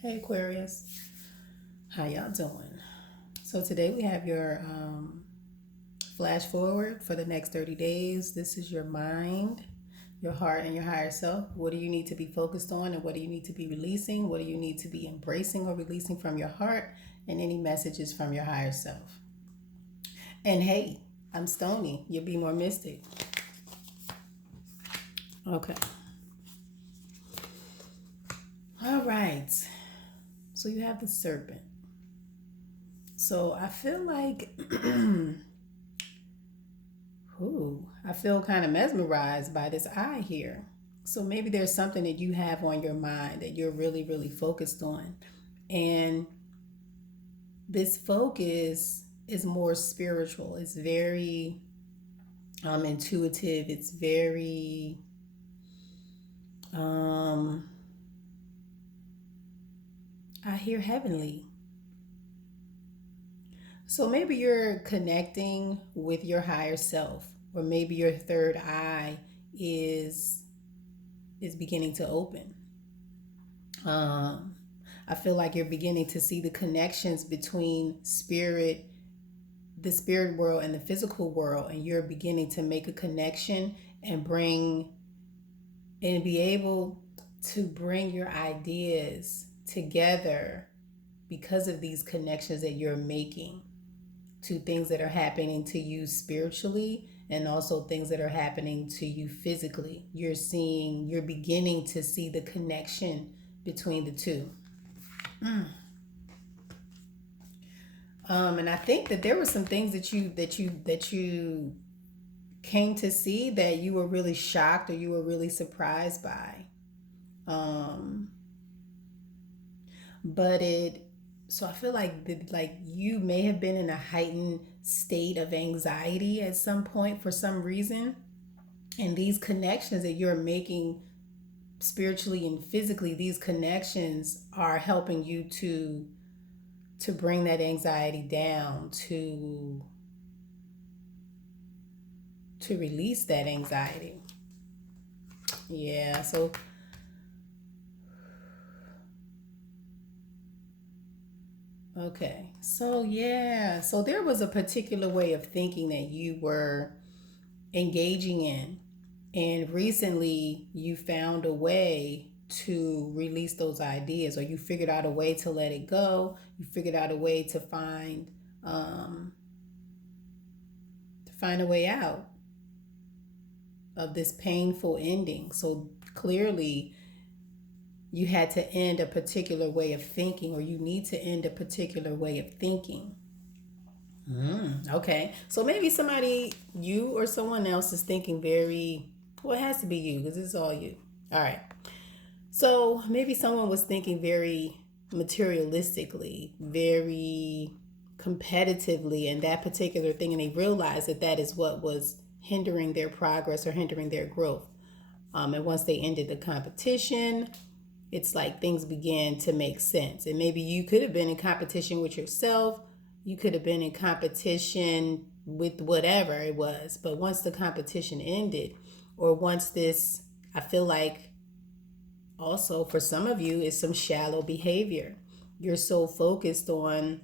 Hey Aquarius, how y'all doing? So today we have your flash forward for the next 30 days. This is your mind, your heart, and your higher self. What do you need to be focused on, and what do you need to be releasing? What do you need to be embracing or releasing from your heart, and any messages from your higher self? And hey, I'm Stony. You'll be more mystic. Okay. All right. So you have the serpent. So I feel like ooh, I feel kind of mesmerized by this eye here. So maybe there's something that you have on your mind that you're really, really focused on. And this focus is more spiritual. It's very intuitive. It's very, um, I hear heavenly. So maybe you're connecting with your higher self, or maybe your third eye is is beginning to open. Um, I feel like you're beginning to see the connections between the spirit world, and the physical world, and you're beginning to make a connection and bring and be able to bring your ideas together because of these connections that you're making to things that are happening to you spiritually and also things that are happening to you physically. You're beginning to see the connection between the two. And I think that there were some things that you came to see that you were really shocked or you were really surprised by. Um, but it so I feel like you may have been in a heightened state of anxiety at some point for some reason, and these connections that you're making spiritually and physically, these connections are helping you to bring that anxiety down, to release that anxiety. Yeah, so okay. So yeah, so there was a particular way of thinking that you were engaging in, and recently you found a way to release those ideas, or you figured out a way to let it go. You figured out a way um to find a way out of this painful ending. So clearly you had to end a particular way of thinking, or you need to end a particular way of thinking. Okay. So maybe you or someone else is thinking very, well, it has to be you because it's all you. All right. So maybe someone was thinking very materialistically, very competitively in that particular thing, and they realized that that is what was hindering their progress or hindering their growth. And once they ended the competition, it's like things began to make sense. And maybe you could have been in competition with yourself, you could have been in competition with whatever it was. But once the competition ended, or once this, I feel like also for some of you, is some shallow behavior. You're so focused on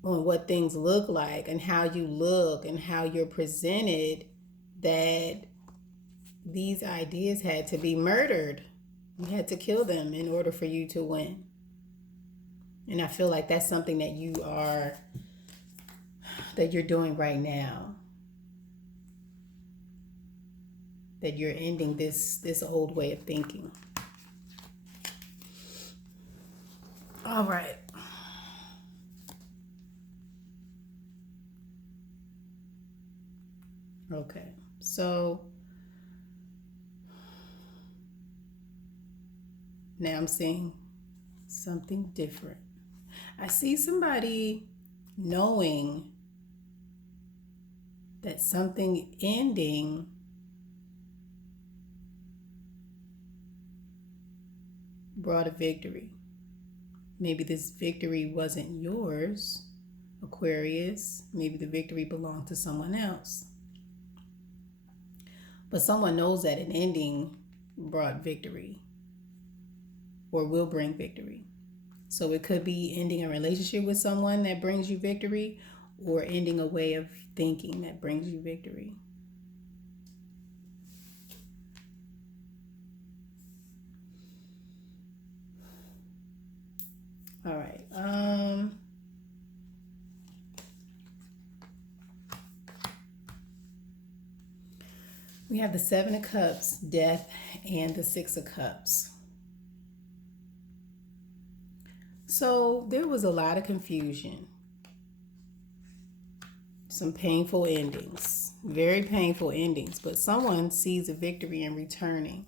what things look like and how you look and how you're presented, that these ideas had to be murdered. You had to kill them in order for you to win. And I feel like that's something that you're doing right now. That you're ending this old way of thinking. All right. Okay. So now I'm seeing something different. I see somebody knowing that something ending brought a victory. Maybe this victory wasn't yours, Aquarius. Maybe the victory belonged to someone else. But someone knows that an ending brought victory. or will bring victory. So it could be ending a relationship with someone that brings you victory, or ending a way of thinking that brings you victory. All right. We have the Seven of Cups, Death, and the Six of Cups. So there was a lot of confusion. Some painful endings. Very painful endings. But someone sees a victory in returning.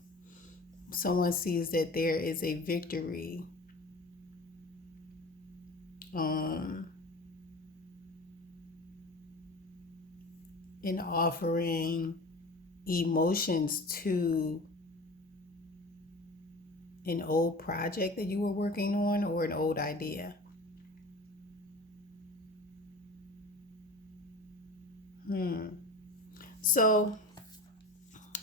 Someone sees that there is a victory in offering emotions to an old project that you were working on, or an old idea. So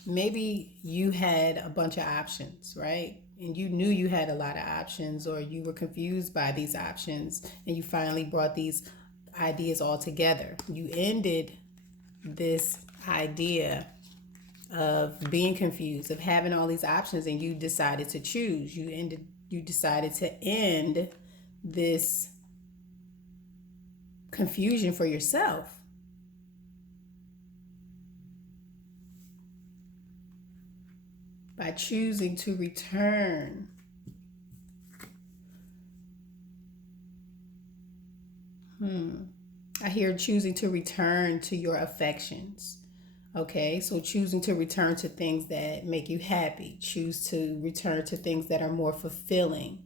maybe you had a bunch of options, right? And you knew you had a lot of options, or you were confused by these options, and you finally brought these ideas all together. You ended this idea of being confused, of having all these options, and you decided to choose. You decided to end this confusion for yourself. By choosing to return. I hear choosing to return to your affections. Okay, so choosing to return to things that make you happy. Choose to return to things that are more fulfilling.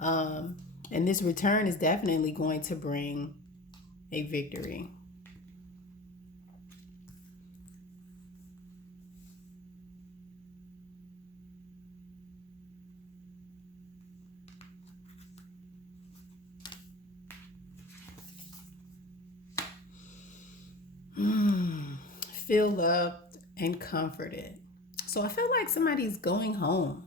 And this return is definitely going to bring a victory. Feel loved and comforted. So I feel like somebody's going home.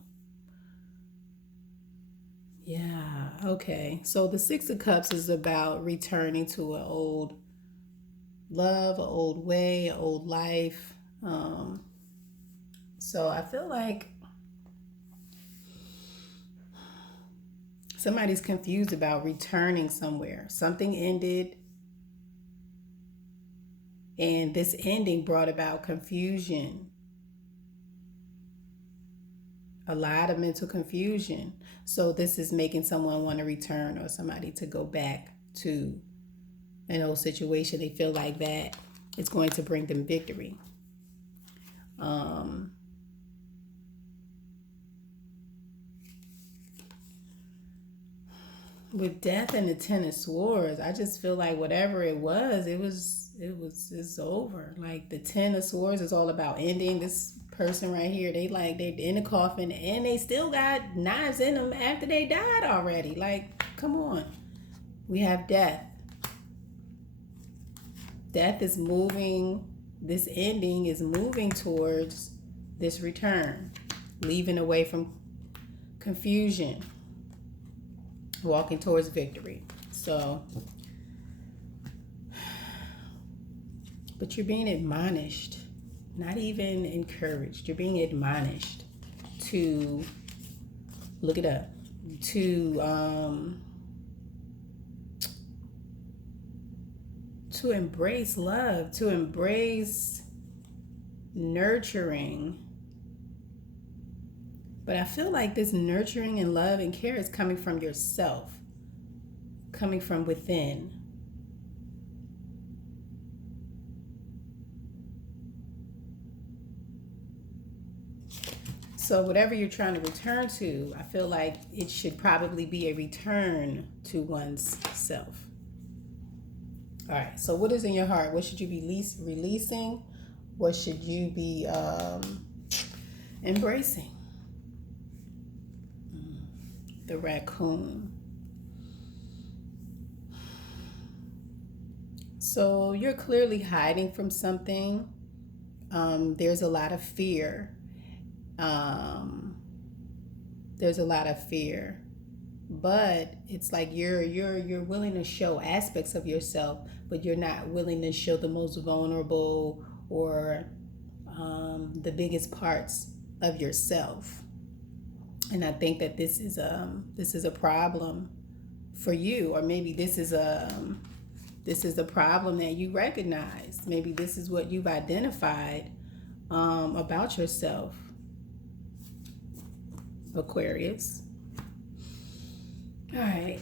Yeah, okay. So the Six of Cups is about returning to an old love, an old way, an old life. So I feel like somebody's confused about returning somewhere. Something ended, and this ending brought about confusion. A lot of mental confusion. So this is making someone want to return, or somebody to go back to an old situation. They feel like that it's going to bring them victory. With Death and the Ten of Swords, I just feel like whatever it's over. Like the Ten of Swords is all about ending. This person right here, they're in a coffin, and they still got knives in them after they died already. Like, come on. We have death. Death is moving. This ending is moving towards this return, leaving away from confusion, walking towards victory. So, but you're being admonished, not even encouraged. You're being admonished to look it up, to embrace love, to embrace nurturing. But I feel like this nurturing and love and care is coming from yourself, coming from within. So whatever you're trying to return to, I feel like it should probably be a return to one's self. All right, so what is in your heart? What should you be releasing? What should you be embracing? The raccoon. So you're clearly hiding from something. There's a lot of fear. There's a lot of fear. But it's like you're willing to show aspects of yourself, but you're not willing to show the most vulnerable or the biggest parts of yourself. And I think that this is a problem for you, or maybe this is a problem that you recognize. Maybe this is what you've identified about yourself, Aquarius. All right.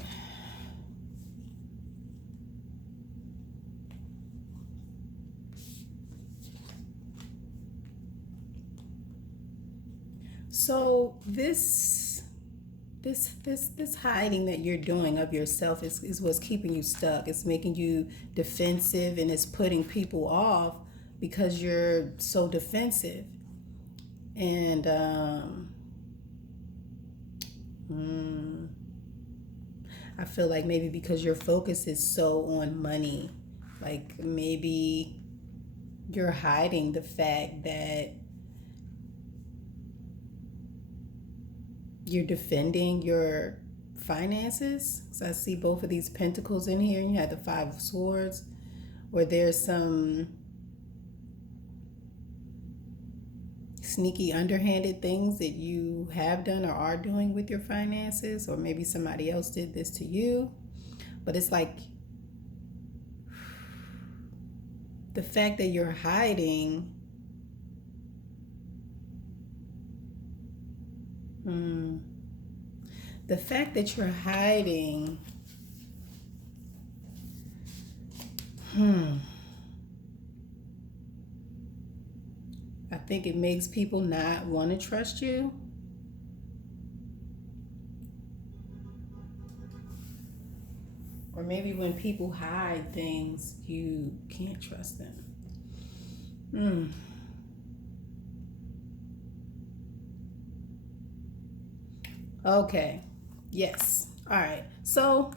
So this hiding that you're doing of yourself is what's keeping you stuck. It's making you defensive, and it's putting people off because you're so defensive. And I feel like maybe because your focus is so on money, like maybe you're hiding the fact that you're defending your finances. So I see both of these pentacles in here, and you have the Five of Swords, where there's some sneaky, underhanded things that you have done or are doing with your finances, or maybe somebody else did this to you. But it's like the fact that you're hiding. The fact that you're hiding. I think it makes people not want to trust you. Or maybe when people hide things, you can't trust them. Okay. Yes. All right. So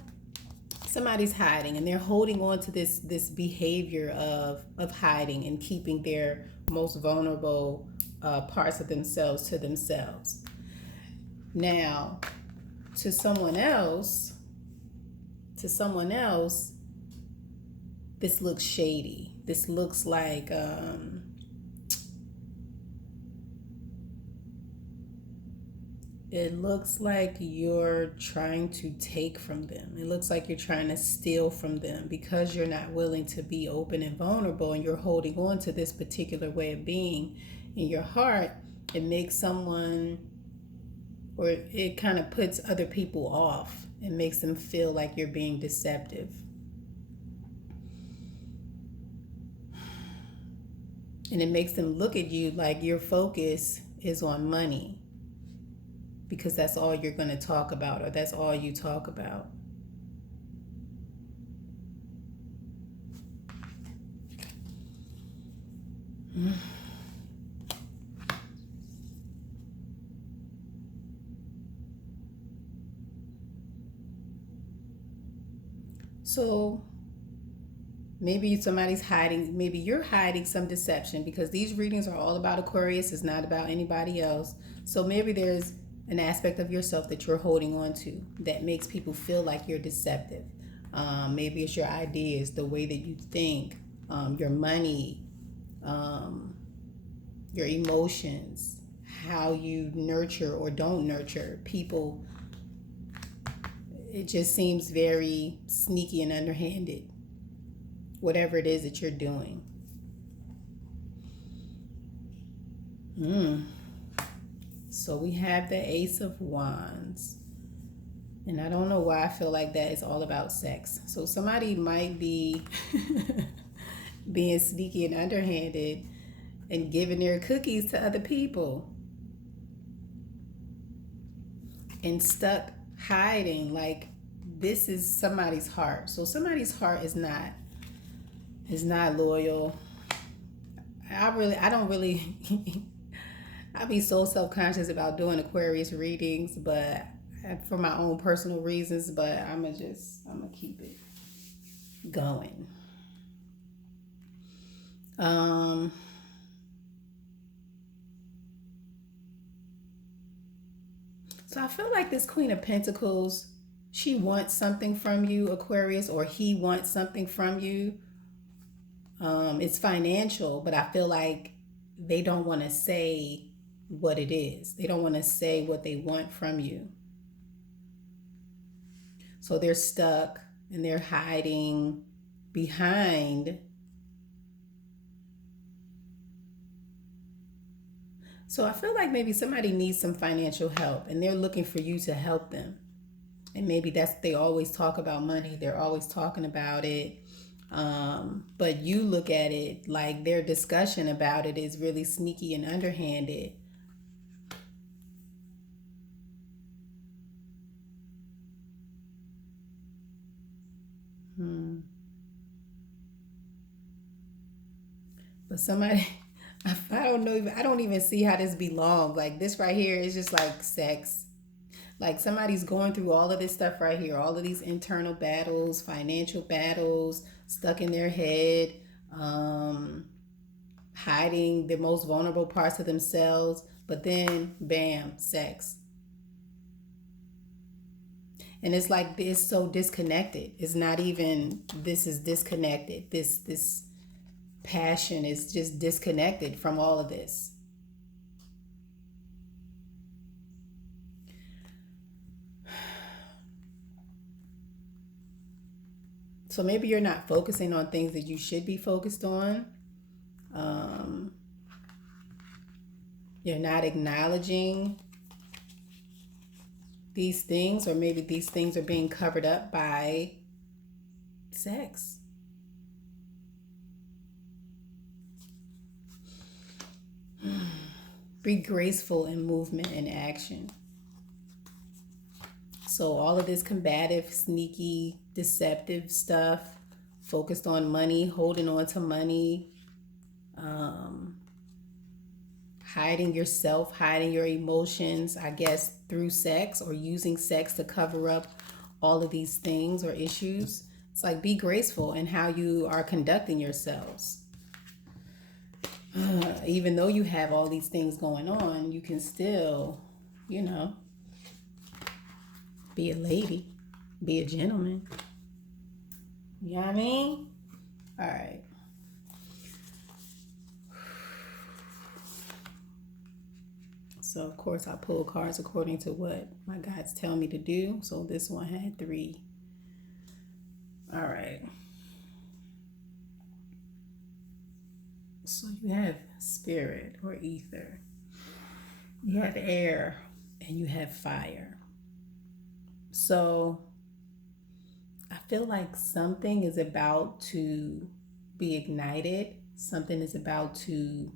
somebody's hiding, and they're holding on to this behavior of hiding and keeping their most vulnerable parts of themselves to themselves. Now, to someone else, this looks shady. This looks like it looks like you're trying to take from them. It looks like you're trying to steal from them because you're not willing to be open and vulnerable, and you're holding on to this particular way of being in your heart. It makes someone, or it kind of puts other people off. It makes them feel like you're being deceptive. And it makes them look at you like your focus is on money, because that's all you're going to talk about, or that's all you talk about. So maybe somebody's hiding, maybe you're hiding some deception, because these readings are all about Aquarius. It's not about anybody else. So maybe there's an aspect of yourself that you're holding on to that makes people feel like you're deceptive. Maybe it's your ideas, the way that you think, your money, your emotions, how you nurture or don't nurture people. It just seems very sneaky and underhanded, whatever it is that you're doing. So we have the Ace of Wands. And I don't know why I feel like that is all about sex. So somebody might be being sneaky and underhanded and giving their cookies to other people and stuck hiding. Like, this is somebody's heart. So somebody's heart is not loyal. I don't really I be so self-conscious about doing Aquarius readings, but for my own personal reasons, but I'm gonna keep it going. So I feel like this Queen of Pentacles, she wants something from you, Aquarius, or he wants something from you. It's financial, but I feel like they don't want to say what it is. They don't want to say what they want from you. So they're stuck and they're hiding behind. So I feel like maybe somebody needs some financial help and they're looking for you to help them. And maybe that's, they always talk about money. They're always talking about it. But you look at it like their discussion about it is really sneaky and underhanded. But somebody, I don't know, I don't even see how this belongs. Like this right here is just like sex. Like somebody's going through all of this stuff right here, all of these internal battles, financial battles, stuck in their head, hiding the most vulnerable parts of themselves. But then, bam, sex. And it's like it's so disconnected. It's not even, this is disconnected. This passion is just disconnected from all of this. So maybe you're not focusing on things that you should be focused on. You're not acknowledging these things, or maybe these things are being covered up by sex. Be graceful in movement and action. So all of this combative, sneaky, deceptive stuff, focused on money, holding on to money, hiding yourself, hiding your emotions, I guess, through sex, or using sex to cover up all of these things or issues. It's like, be graceful in how you are conducting yourselves. Even though you have all these things going on, you can still, be a lady, be a gentleman. You know what I mean? All right. So, of course, I pull cards according to what my guides tell me to do. So this one had 3. All right. So you have spirit or ether. You have air and you have fire. So I feel like something is about to be ignited. Something is about to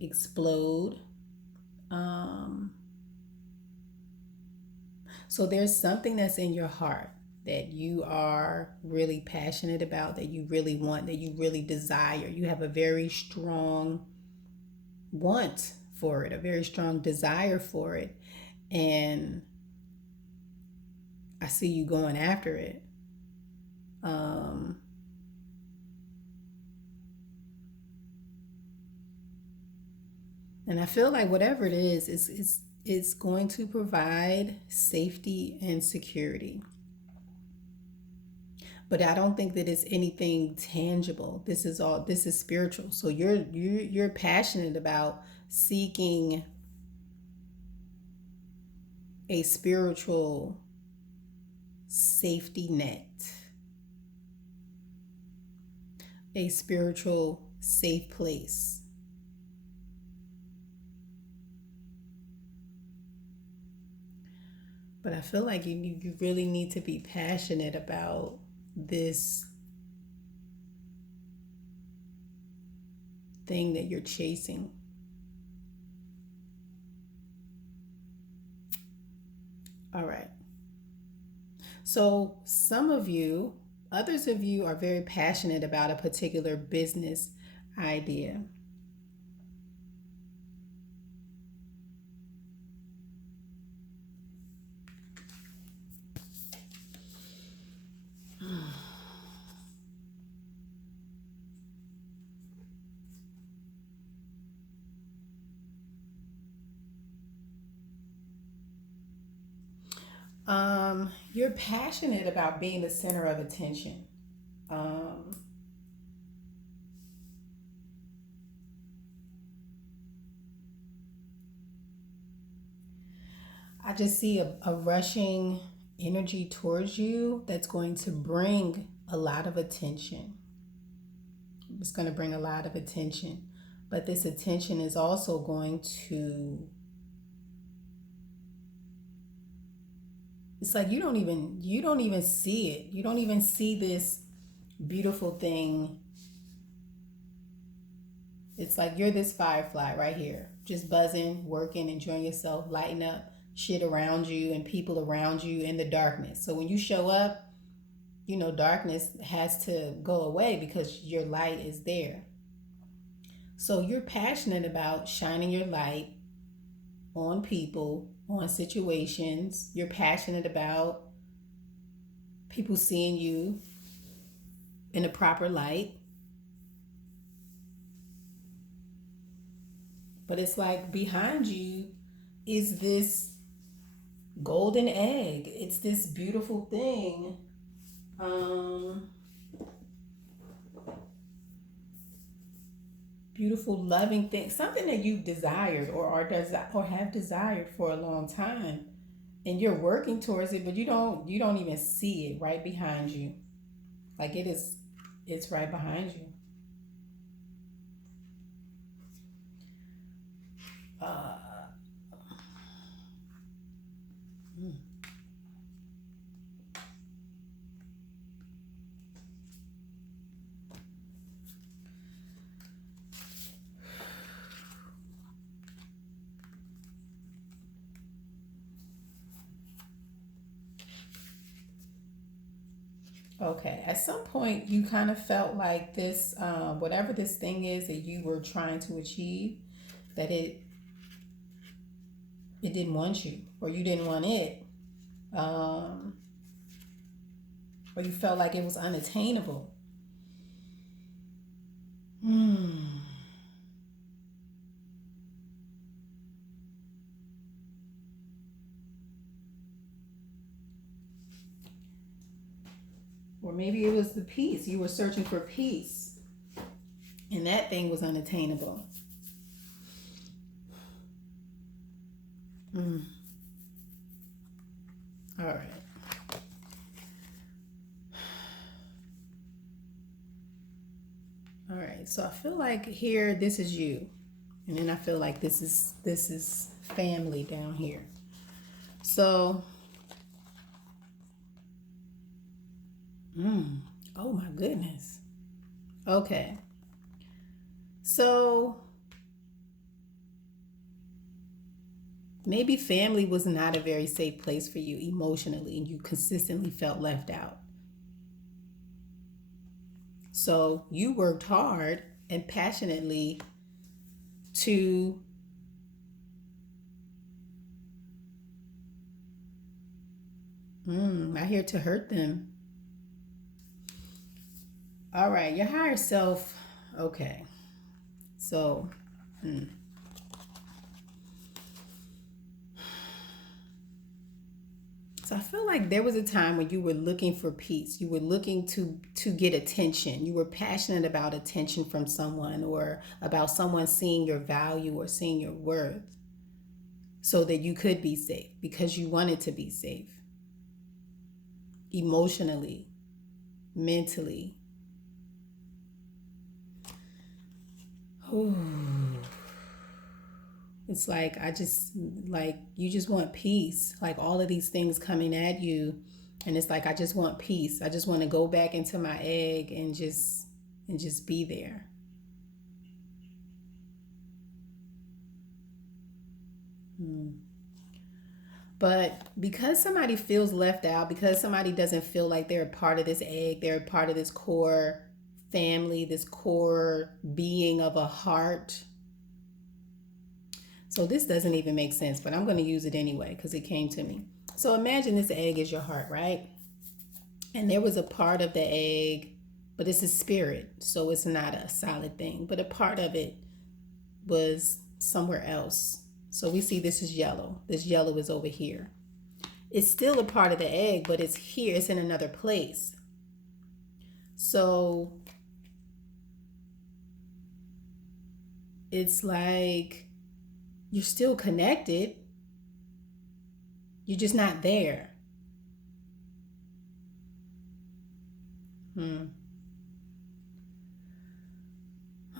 explode. So there's something that's in your heart that you are really passionate about, that you really want, that you really desire. You have a very strong want for it, a very strong desire for it. And I see you going after it. And I feel like whatever it is, it's going to provide safety and security. But I don't think that it's anything tangible. This is spiritual. So you're passionate about seeking a spiritual safety net, a spiritual safe place. But I feel like you really need to be passionate about this thing that you're chasing. All right. So others of you are very passionate about a particular business idea. You're passionate about being the center of attention. Um, I just see a rushing energy towards you that's going to bring a lot of attention. It's going to bring a lot of attention. But this attention is also going to, it's like you don't even see it. You don't even see this beautiful thing. It's like you're this firefly right here, just buzzing, working, enjoying yourself, lighting up shit around you and people around you in the darkness. So when you show up, darkness has to go away because your light is there. So you're passionate about shining your light on people, on situations. You're passionate about people seeing you in a proper light. But it's like behind you is this golden egg. It's this beautiful thing. Beautiful, loving thing. Something that you've desired or have desired for a long time. And you're working towards it, but you don't even see it right behind you. Like it's right behind you. Uh, Okay, at some point you kind of felt like this, whatever this thing is that you were trying to achieve, that it didn't want you, or you didn't want it, um, or you felt like it was unattainable. Hmm. Or maybe it was the peace. You were searching for peace, and that thing was unattainable. Mm. All right. All right. So I feel like here this is you. And then I feel like this is family down here. So, oh my goodness. Okay. So maybe family was not a very safe place for you emotionally, and you consistently felt left out. So you worked hard and passionately to I hear to hurt them. All right, your higher self. Okay. So, so I feel like there was a time when you were looking for peace. You were looking to get attention. You were passionate about attention from someone, or about someone seeing your value or seeing your worth, so that you could be safe, because you wanted to be safe emotionally, mentally. Ooh. It's like you just want peace. Like all of these things coming at you, and it's like I just want peace. I just want to go back into my egg and just be there. But because somebody feels left out, because somebody doesn't feel like they're a part of this egg, they're a part of this core family, this core being of a heart. So this doesn't even make sense, but I'm going to use it anyway because it came to me. So imagine this egg is your heart, right? And there was a part of the egg, but it's a spirit, so it's not a solid thing. But a part of it was somewhere else. So we see this is yellow. This yellow is over here. it's still a part of the egg, but it's here, it's in another place. So it's like you're still connected, you're just not there.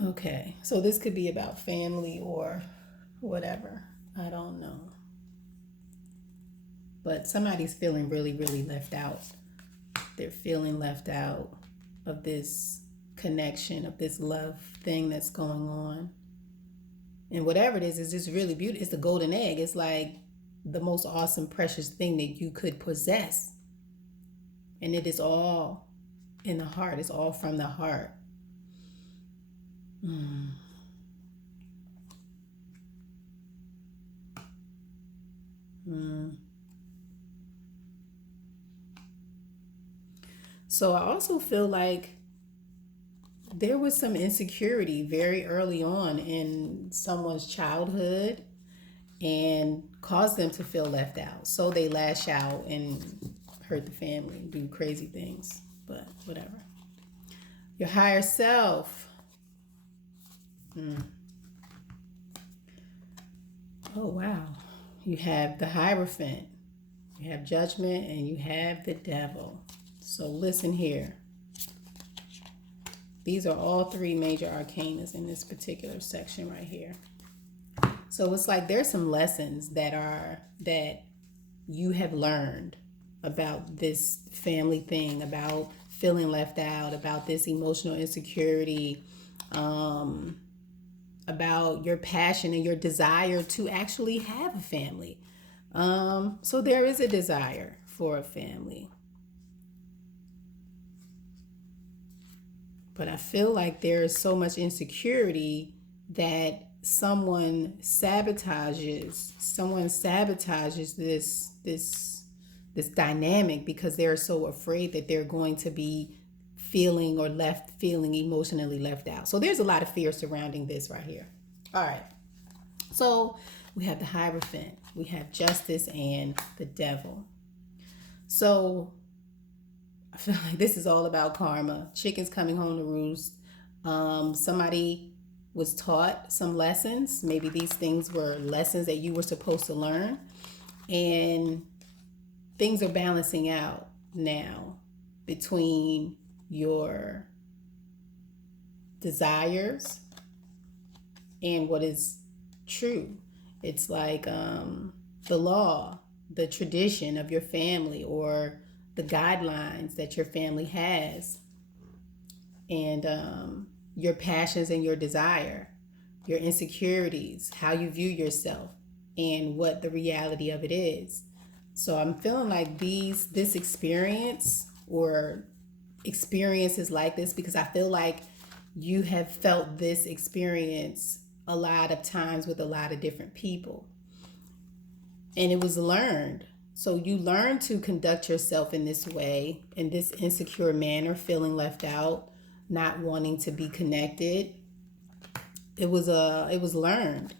Okay, so this could be about family or whatever. I don't know. But somebody's feeling really, really left out. They're feeling left out of this connection, of this love thing that's going on. And whatever it is just really beautiful. It's the golden egg. It's like the most awesome, precious thing that you could possess. And it is all in the heart. It's all from the heart. So I also feel like there was some insecurity very early on in someone's childhood and caused them to feel left out. So they lash out and hurt the family, do crazy things, but whatever. Your higher self. Oh, wow. You have the Hierophant, you have Judgment, and you have the Devil. So listen here. These are all three major arcanas in this particular section right here. So it's like there's some lessons that you have learned about this family thing, about feeling left out, about this emotional insecurity, about your passion and your desire to actually have a family. So there is a desire for a family. But I feel like there is so much insecurity that someone sabotages this dynamic because they're so afraid that they're going to be feeling emotionally left out. So there's a lot of fear surrounding this right here. All right. So we have the Hierophant, we have Justice, and the Devil. So I feel like this is all about karma. Chickens coming home to roost. Somebody was taught some lessons. Maybe these things were lessons that you were supposed to learn. And things are balancing out now between your desires and what is true. It's like the law, the tradition of your family, or the guidelines that your family has, and your passions and your desire, your insecurities, how you view yourself, and what the reality of it is. So I'm feeling like this experience or experiences like this, because I feel like you have felt this experience a lot of times with a lot of different people, and it was learned. So you learn to conduct yourself in this way, in this insecure manner, feeling left out, not wanting to be connected. It was learned.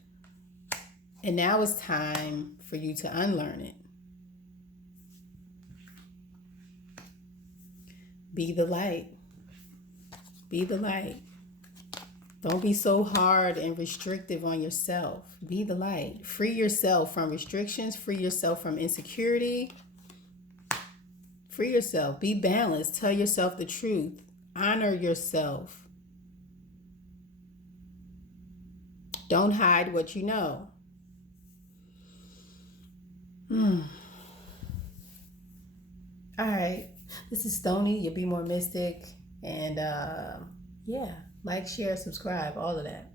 And now it's time for you to unlearn it. Be the light. Be the light. Don't be so hard and restrictive on yourself. Be the light. Free yourself from restrictions. Free yourself from insecurity. Free yourself. Be balanced. Tell yourself the truth. Honor yourself. Don't hide what you know. All right. This is Stony, your Be More Mystic. And yeah, like, share, subscribe, all of that.